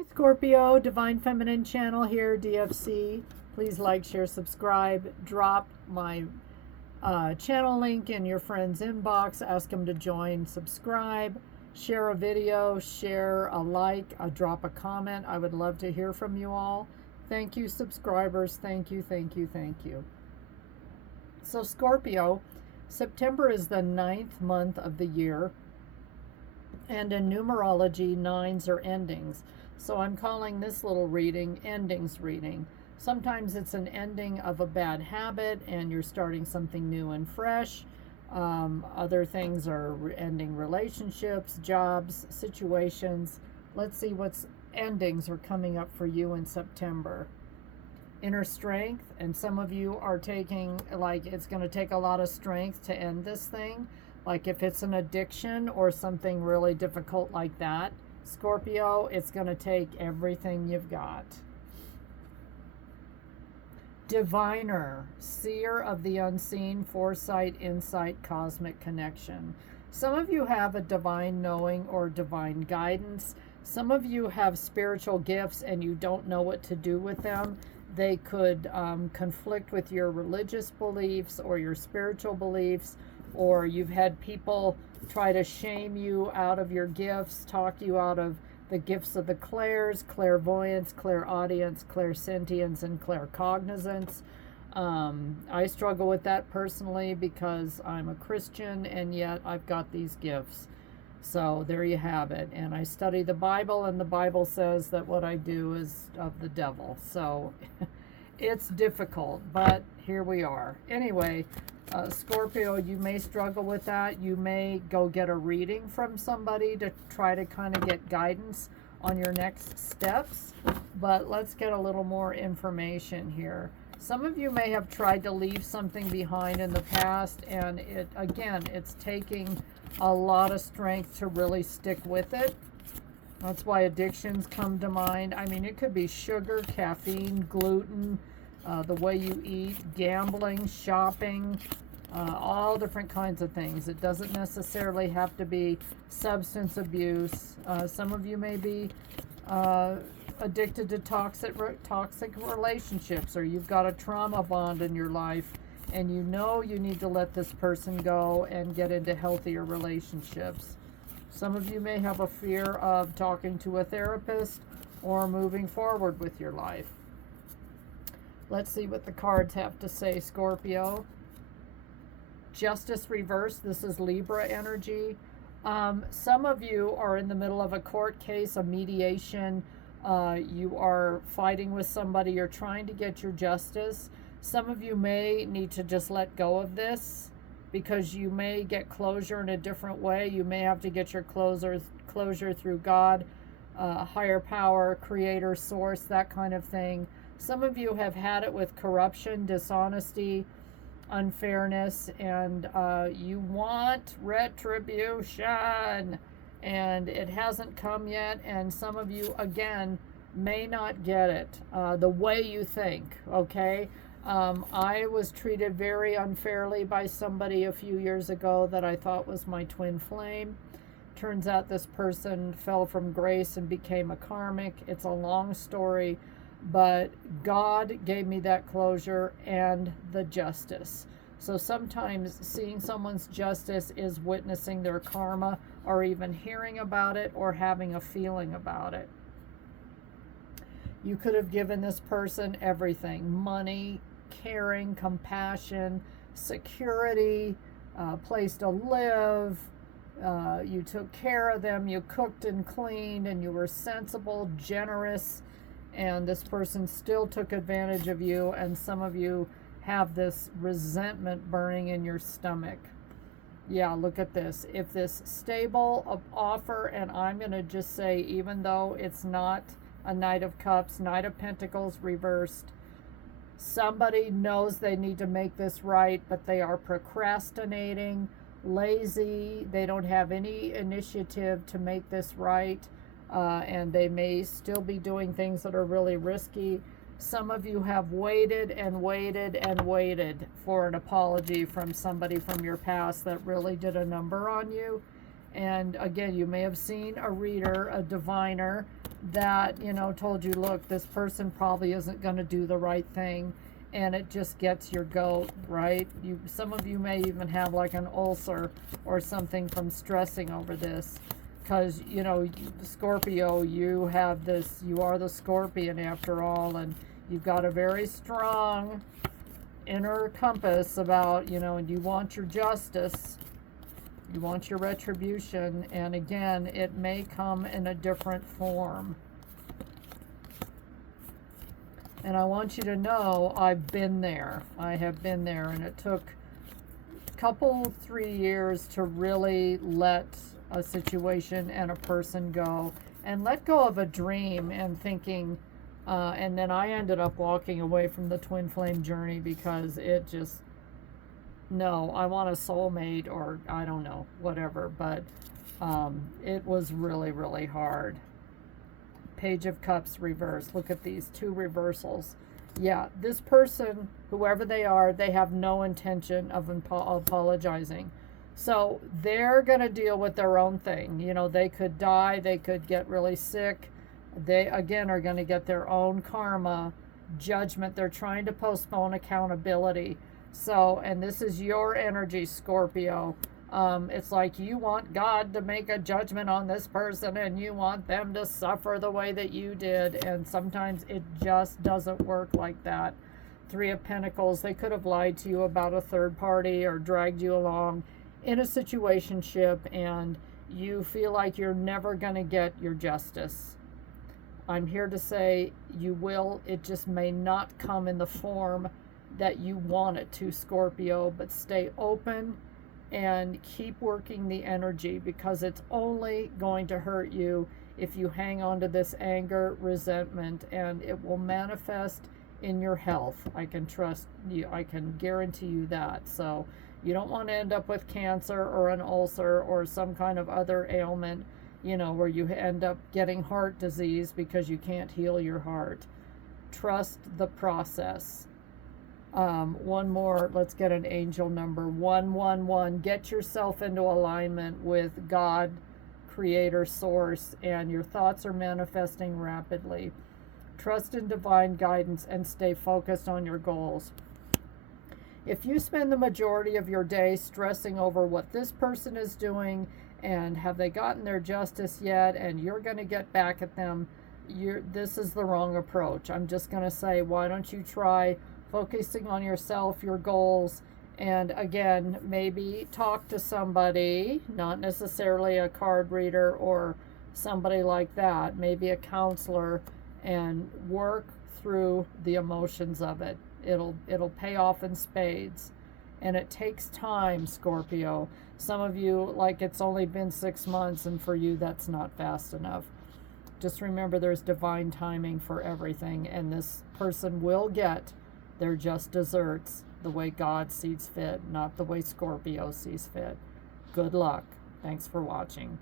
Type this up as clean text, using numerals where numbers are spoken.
Hi Scorpio, Divine Feminine Channel here, DFC. Please like, share, subscribe. Drop my channel link in your friend's inbox. Ask them to join, subscribe, share a video, share a like, drop a comment. I would love to hear from you all. Thank you, subscribers. Thank you, thank you, thank you. So Scorpio, September is the 9th month of the year. And in numerology, 9s are endings. So I'm calling this little reading endings reading. Sometimes it's an ending of a bad habit and you're starting something new and fresh. Other things are ending relationships, jobs, situations. Let's see what's endings are coming up for you in September. Inner strength, and some of you are taking, like, it's going to take a lot of strength to end this thing. Like if it's an addiction or something really difficult like that, Scorpio, it's going to take everything you've got. Diviner, seer of the unseen, foresight, insight, cosmic connection. Some of you have a divine knowing or divine guidance. Some of you have spiritual gifts and you don't know what to do with them. They could conflict with your religious beliefs or your spiritual beliefs, or you've had people try to shame you out of your gifts, talk you out of the gifts of the clairs, clairvoyance, clairaudience, clairsentience, and claircognizance. I struggle with that personally because I'm a Christian and yet I've got these gifts. So there you have it. And I study the Bible, and the Bible says that what I do is of the devil. So it's difficult, but here we are. Anyway, Scorpio, you may struggle with that. You may go get a reading from somebody to try to kind of get guidance on your next steps. But let's get a little more information here. Some of you may have tried to leave something behind in the past, and it's taking a lot of strength to really stick with it. That's why addictions come to mind. I mean, it could be sugar, caffeine, gluten, the way you eat, gambling, shopping, all different kinds of things. It doesn't necessarily have to be substance abuse. Some of you may be addicted to toxic relationships, or you've got a trauma bond in your life and you know you need to let this person go and get into healthier relationships. Some of you may have a fear of talking to a therapist or moving forward with your life. Let's see what the cards have to say, Scorpio. Justice reversed. This is Libra energy. Some of you are in the middle of a court case, a mediation. You are fighting with somebody. You're trying to get your justice. Some of you may need to just let go of this because you may get closure in a different way. You may have to get your closure through God, higher power, creator, source, that kind of thing. Some of you have had it with corruption, dishonesty, unfairness, and you want retribution, and it hasn't come yet, and some of you, again, may not get it the way you think, okay? I was treated very unfairly by somebody a few years ago that I thought was my twin flame. Turns out this person fell from grace and became a karmic. It's a long story, but God gave me that closure and the justice. So sometimes seeing someone's justice is witnessing their karma, or even hearing about it, or having a feeling about it. You could have given this person everything: money, caring, compassion, security, place to live. You took care of them, you cooked and cleaned, and you were sensible, generous, and this person still took advantage of you, and some of you have this resentment burning in your stomach. Yeah, look at this. If this stable offer, and I'm going to just say, even though it's not a Knight of Cups, Knight of Pentacles reversed, somebody knows they need to make this right, but they are procrastinating, lazy, they don't have any initiative to make this right, and they may still be doing things that are really risky. Some of you have waited and waited and waited for an apology from somebody from your past that really did a number on you. And again, you may have seen a reader, a diviner, that, you know, told you, look, this person probably isn't going to do the right thing, and it just gets your goat, right? Some of you may even have like an ulcer or something from stressing over this, because, you know, Scorpio, you have this, you are the scorpion after all, and you've got a very strong inner compass about, you know, and you want your justice, you want your retribution, and again, it may come in a different form. And I want you to know, I've been there. I have been there, and it took a couple, 3 years to really let a situation and a person go, and let go of a dream and thinking, and then I ended up walking away from the twin flame journey because it just, no, I want a soulmate, or I don't know, whatever, but it was really, really hard. Page of Cups reversed. Look at these two reversals. Yeah, this person, whoever they are, they have no intention of apologizing. So they're going to deal with their own thing. You know, they could die, they could get really sick. They, again, are going to get their own karma, judgment. They're trying to postpone accountability. So, and this is your energy, Scorpio. It's like you want God to make a judgment on this person, and you want them to suffer the way that you did. And sometimes it just doesn't work like that. Three of Pentacles, they could have lied to you about a third party or dragged you along in a situationship, and you feel like you're never going to get your justice. I'm here to say you will. It just may not come in the form that you want it to, Scorpio, but stay open and keep working the energy, because it's only going to hurt you if you hang on to this anger, resentment, and it will manifest in your health. I can trust you. I can guarantee you that. So you don't want to end up with cancer or an ulcer or some kind of other ailment, you know, where you end up getting heart disease because you can't heal your heart. Trust the process. One more, let's get an angel number, 111. Get yourself into alignment with God, Creator, Source, and your thoughts are manifesting rapidly. Trust in divine guidance and stay focused on your goals. If you spend the majority of your day stressing over what this person is doing and have they gotten their justice yet, and you're going to get back at them, this is the wrong approach. I'm just going to say, why don't you try focusing on yourself, your goals, and again, maybe talk to somebody, not necessarily a card reader or somebody like that, maybe a counselor, and work through the emotions of it. It'll pay off in spades. And it takes time, Scorpio. Some of you, like, it's only been 6 months, and for you that's not fast enough. Just remember, there's divine timing for everything, and this person will get their just desserts the way God sees fit, not the way Scorpio sees fit. Good luck. Thanks for watching.